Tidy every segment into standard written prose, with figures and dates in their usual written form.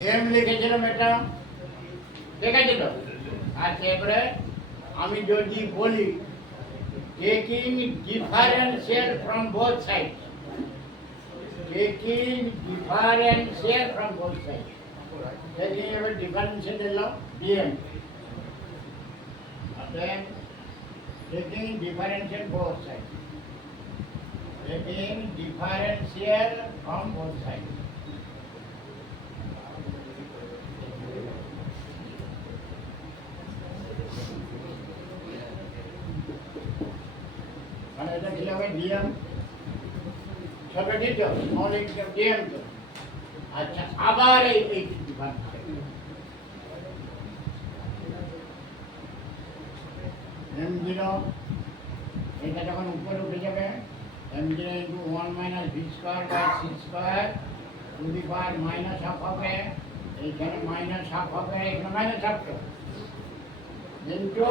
M লিখেছিলাম এটা ঠিক আছে তো। আচ্ছা এবারে আমি যদি বলি taking differential from both side, taking differential from both side, taking এবার ডিফারেন্সিয়াল দিলাম ডিএম, অতএব taking differential both side, taking differential from both side. মানে এটা কি হবে ডিএম সবটা ঠিক তো স্মল ইন্টার ডিএম তো। আচ্ছা আবার এই এম জিরো এটা যখন উপরে উঠে যাবে M zero into one minus V square by C square to the power minus half হবে, এইখানে মাইনাস হাফ হবে, এখানে মাইনাস হাফ তো ইন্টু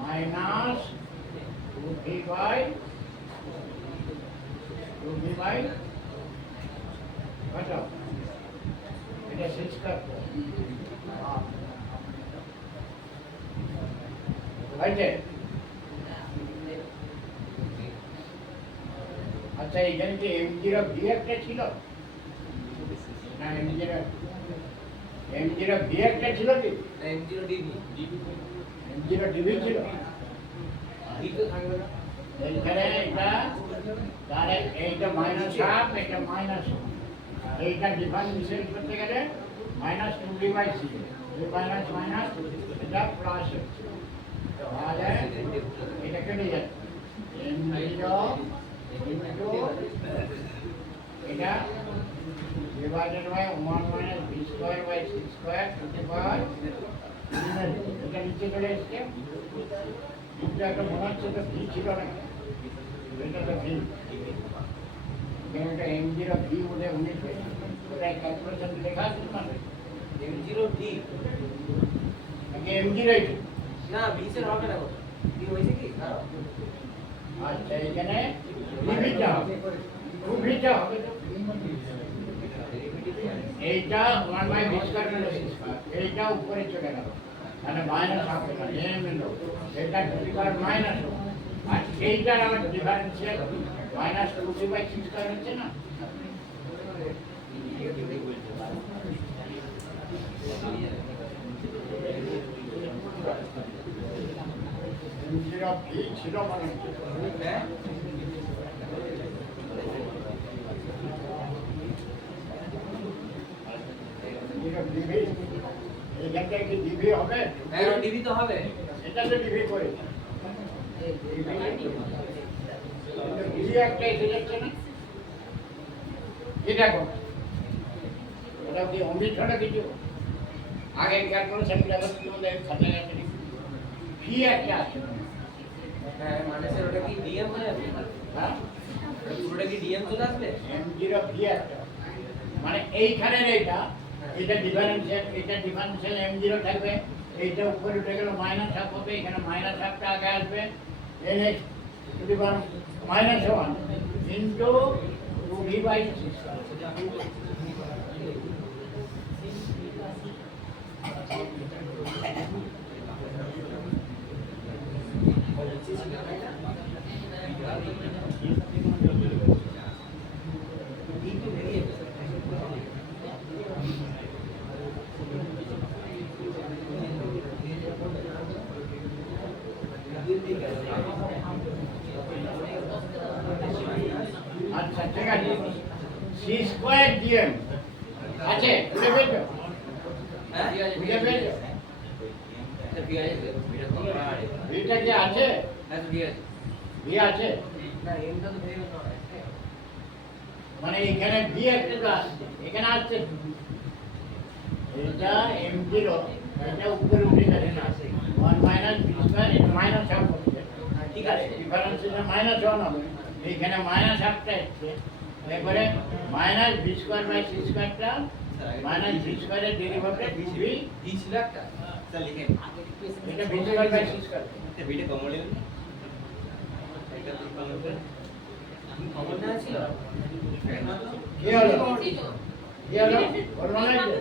মাইনাস 2v by কত এটা 6 কাপ হয়েছে। আচ্ছা এখানে কি m0 v একটা ছিল না m0 v একটা ছিল কি m0 dv m0 dv ছিল এইখানে এটা তাহলে এইটা মাইনাস হাফ এটা মাইনাস, এইটা ডিফারেন্সিয়েট করতে গেলে মাইনাস 2v বাই সি, এই মাইনাস মাইনাস এটা প্লাস হচ্ছে, তাহলে এটা কেটে যাচ্ছে m0 ইনটু এটা divided by 1 minus v square by c square to the power এটা নিচে চলে এসেছে। কিন্তু একটা মনে হচ্ছে তো ভি ছিল না, এটা তো ভি, এটা m0 ভি বলে 19 ওটা ক্যালকুলেশন লেখা আছে না m0 d আগে m0 না v এর হবে না কত d হইছে কি। আচ্ছা এখানে ডিভিটা হবে 2vটা হবে তো এইটা 1 by v square plus c square এইটা উপরে চলে গেল মানে মাইনাস হবে না m এলো এটা টু দি পাওয়ার মাইনাস হবে, আর এইটার আবার differential minus 2v by c square হচ্ছে না। m0 v ছিল মানে হ্যাঁ এইখানটা কি ডিভি হবে? হ্যাঁ ডিভি তো হবে, এটা তো ডিভি করে ডিভি একটা এসে যাচ্ছে না এটা কর, ওটা কি অমৃত ছড়া কিছু আগে ক্যালকুলেশন লেভেল তোমাদের খাতায় আছে ফি একটা আছে। হ্যাঁ মানে স্যার ওটা কি ডিএম হয়ে যাবে, হ্যাঁ পুরোটা কি ডিএম চলে আসবে m0 ভি একটা মানে এইখানের এটা ডিফারেন্সিয়াল, এটা ডিফারেন্সিয়াল m0 থাকবে, এইটা উপরে উঠে গেল মাইনাস হাফ হবে, এখানে মাইনাস হাফটা আগে আসবে, N x to the power minus 1 into 2v by 6। আচ্ছা ঠিক আছে সি স্কয়ার ডিএম আছে বুঝে পেয়েছো? হ্যাঁ বুঝে পেয়েছো এটা ভি আছে এটা তো আর ভিটা কি আছে? হ্যাঁ তো ভি আছে, ভি আছে না এমটা তো ভেরিয়েবল না মানে এখানে ভি একটা তো আসছে, এখানে আসছে এটা m0 এটা উপরে উঠে গেছে না 1 মাইনাস v স্কয়ার এটা মাইনাস হাফ হচ্ছে, ঠিক আছে ডিফারেন্সিয়েশন মাইনাস 1 হবে, এইখানে মাইনাস হাফটা আসছে, এবারে minus v square by c স্কয়ারটা মাইনাস v স্কয়ারের ডেরিভেটিভ v ভি ছিল একটা স্যার লিখেন এটা v square by c square এটা ভিটা কমন লিখুন এটা কি কমন না ছিল কি হলো কি হলো ওর মনে হচ্ছে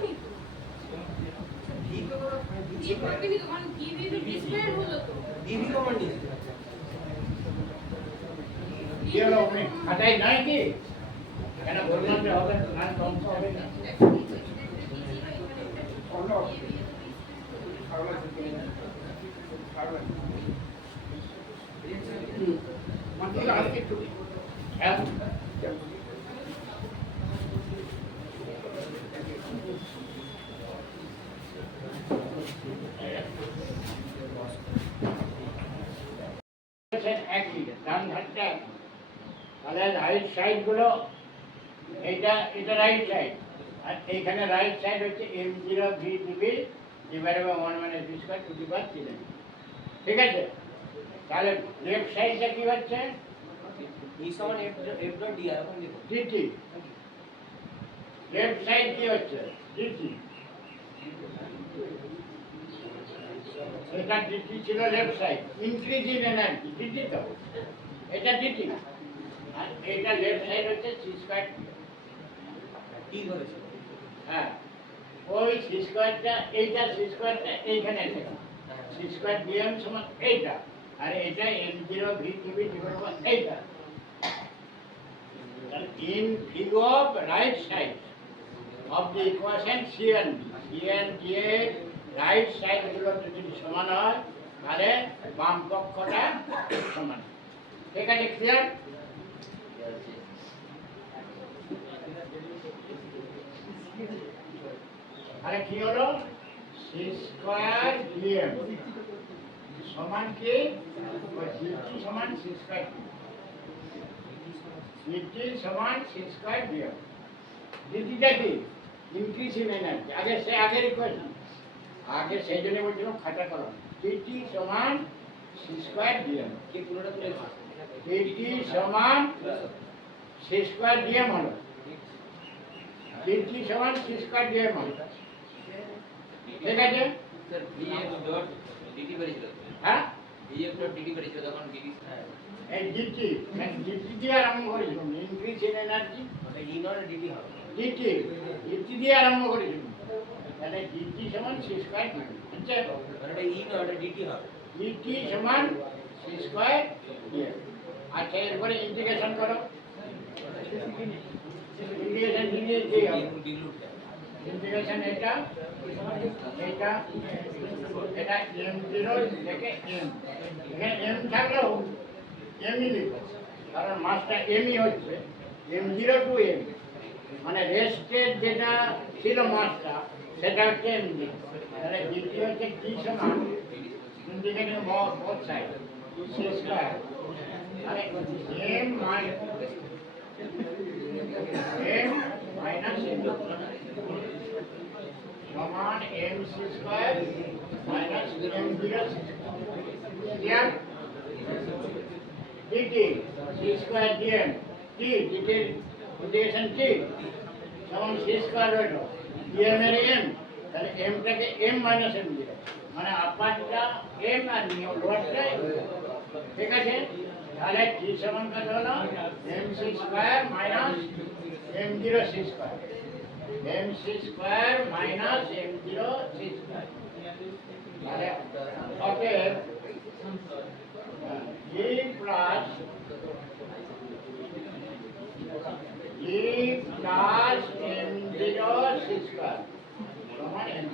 জি করবেনি তো কারণ ভি দিয়ে তো ডিসপ্লে হলো তো ডিভি কমান্ড দিয়েছে কি হলো উনি খাতায় নাই কি কেন বললাম যে হবে না কম হবে না মাত্র আজকে একটু হ্যাঁ একই ডান ধারটা তাহলে রাইট সাইড গুলো এটা এটা রাইট সাইড আর এইখানে রাইট সাইড হচ্ছে m0 v dv divided by 1 minus v square to the power 3 ঠিক আছে তাহলে লেফট সাইডটা কি হচ্ছে ই সমান f ডট ডি আর এখন দেখো dt লেফট সাইড কি হচ্ছে dt এটা dt ছিল left side increase in energy dt তো এটা dt আর এটা লেফট সাইড হচ্ছে c স্কয়ার টি ধরেছে হ্যাঁ ওই c স্কয়ারটা এইটা c স্কয়ারটা এইখানে আছে c স্কয়ার dm সমান এইটা আর এটা m0 v dv divided by এইটা তাহলে in view of right side of the equation c and d এর রাইট সাইড গুলো যদি সমান হয় তাহলে বাম পক্ষটা সমান ঠিক আছে ক্লিয়ার আরে কি হলো c স্কয়ার dm সমান কি ওই dt সমান c স্কয়ার dt সমান c স্কয়ার dm dt টা কি ইনক্রিজ ইন এনার্জি আগে সে আগের ইকুয়েশন আগে সেই জন্য বলছিলাম খাতা করো dt সমান c স্কয়ার dm কি পুরোটা তুলে dt সমান c স্কয়ার dm হলো dt সমান c স্কয়ার dm হলো ঠিক আছে স্যার vf ডট ডিটি বেরিয়েছিল হ্যাঁ vf ডট ডিটি বেরিয়েছিল তখন ডিটি এই dt মানে dt দিয়ে আরম্ভ করেছিলাম ইনক্রিজ ইন এনার্জি ওটা ই নট ডিটি হবে dt দিয়ে আরম্ভ করেছিলাম তাহলে dt সমান c স্কয়ার dm আচ্ছা মানে এটা ই নট ডিটি হবে dt সমান c স্কয়ার dm আচ্ছা এরপরে ইন্টিগ্রেশন করো ইন্টিগ্রেশন দিয়ে কি হবে ডিগ্লুট ইন্টিগ্রেশন এটা এটা এটা m0 থেকে m এখানে m থাকলেও m ই লিখো কারণ মাসটা m ই হচ্ছে m0 টু m মানে রেস্টের যেটা ছিল মাসটা সেটা হচ্ছে m তাহলে দ্বিতীয় হচ্ছে t সমান integrating both side c square মানে m মাইনাস m সমান mc square minus m0 clear dt c square dm t dt integration t সমান c স্কয়ার হলো dm এর m তাহলে m টাকে m মাইনাস m0 মানে আপারটা m আর লোয়ারটা ঠিক আছে তাহলে t সমান কত হলো mc square minus m0 c square mc square minus m0 c square তাহলে অতএব g plus m0 c square সমান m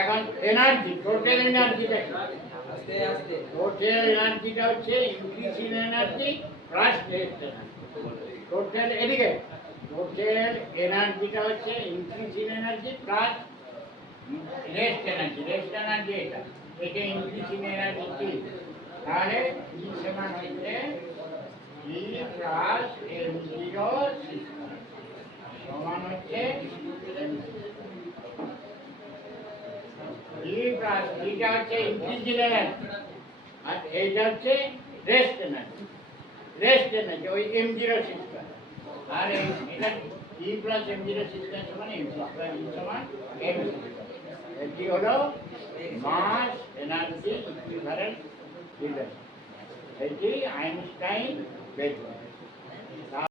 এখন এনার্জি টোটাল এনার্জিটা আস্তে আস্তে টোটাল এনার্জিটা হচ্ছে increase in energy plus rest total এদিকে টোটাল এনার্জিটা হচ্ছে increase in energy plus rest energy এটা এটা ইনক্রিজ ইন এনার্জি কি তাহলে ই সমান হচ্ছে ই প্লাস m0 সমান হচ্ছে ই প্লাস এটা হচ্ছে ইনক্রিজ ইন এনার্জি আর এইটা হচ্ছে রেস্ট এনার্জি ওই m0 স্কয়ার আর এটা ই প্লাস m0 স্কয়ার সমান m স্কয়ার ই সমান m এটি হলো মাস এনার্জি ইকুইভ্যালেন্ট ঠিক আছে, এটি আইনস্টাইন বের করেন।